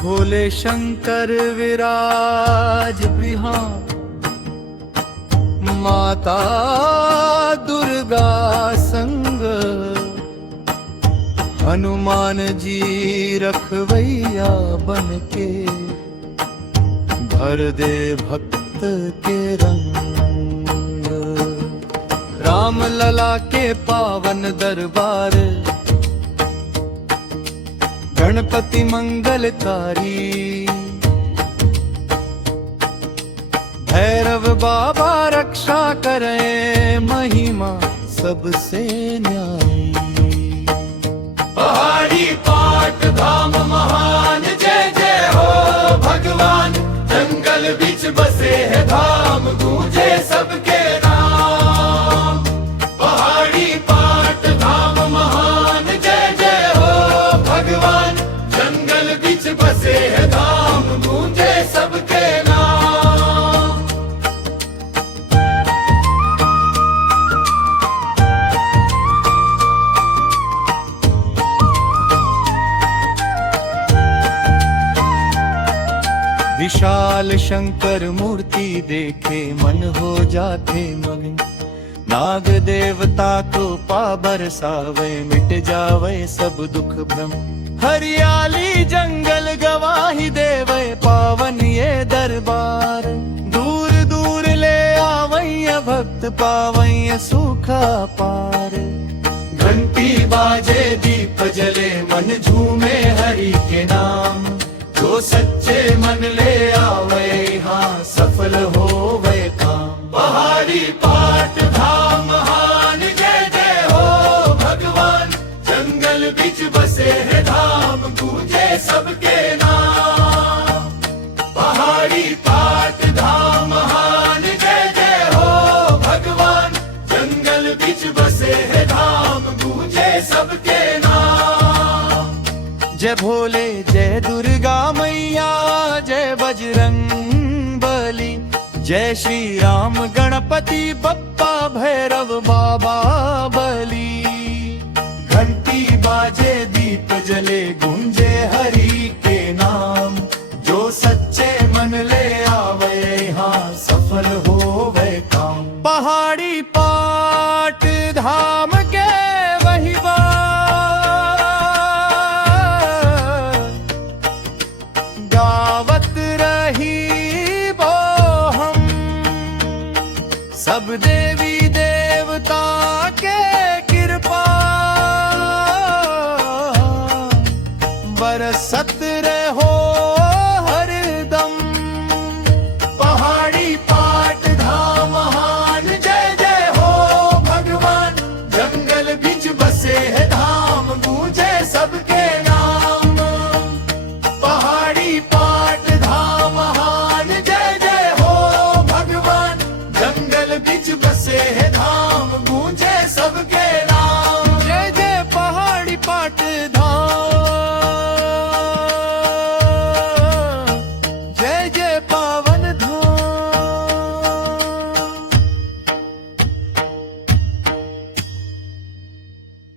भोले शंकर विराज बिहान, माता दुर्गा संग, हनुमान जी रखवैया बनके, भर दे भक्त के रंग। राम लला के पावन दरबार, गणपति मंगलकारी, भैरव बाबा रक्षा करें, महिमा सबसे न्यारी। पहाड़ी पाट धाम महान, जय जय हो भगवान। जंगल बीच बसे है धाम, गूंजे सबके नाम। पहाड़ी पाट धाम महान, जय जय हो भगवान। जंगल बीच बसे है धाम, गूंजे सबके नाम। विशाल शंकर मूर्ति देखे मन हो जाते मगन, नाग देवता को पा बरसावे, मिट जावे सब दुख भ्रम। हरियाली जंगल गवाही देवे, पावन ये दरबार। दूर दूर ले आवैया भक्त, पावैया सूखा पार। घंटी बाजे दीप जले, मन झूमे हरि के नाम। जो सच्चे मन ले आवे, हाँ सफल होवे काम। पहाड़ी पाट धाम महान, जय जय हो भगवान। जंगल बीच बसे है धाम, गूंजे सबके नाम। पहाड़ी पाट धाम महान, जय जय हो भगवान। जंगल बीच बसे है धाम, गूंजे सबके नाम। जय भोले जय दुर्गा मैया, जय बजरंग बली, जय श्री राम गणपति बप्पा, भैरव बाबा बली। घंटी बाजे दीप जले, गूंजे हरि के नाम। जो सच्चे मन ले आवे, हाँ सफल होवे काम। पहाड़ी पाट धाम के वही गावत रही वो हम, सब देवी देवता के कृपा बरसत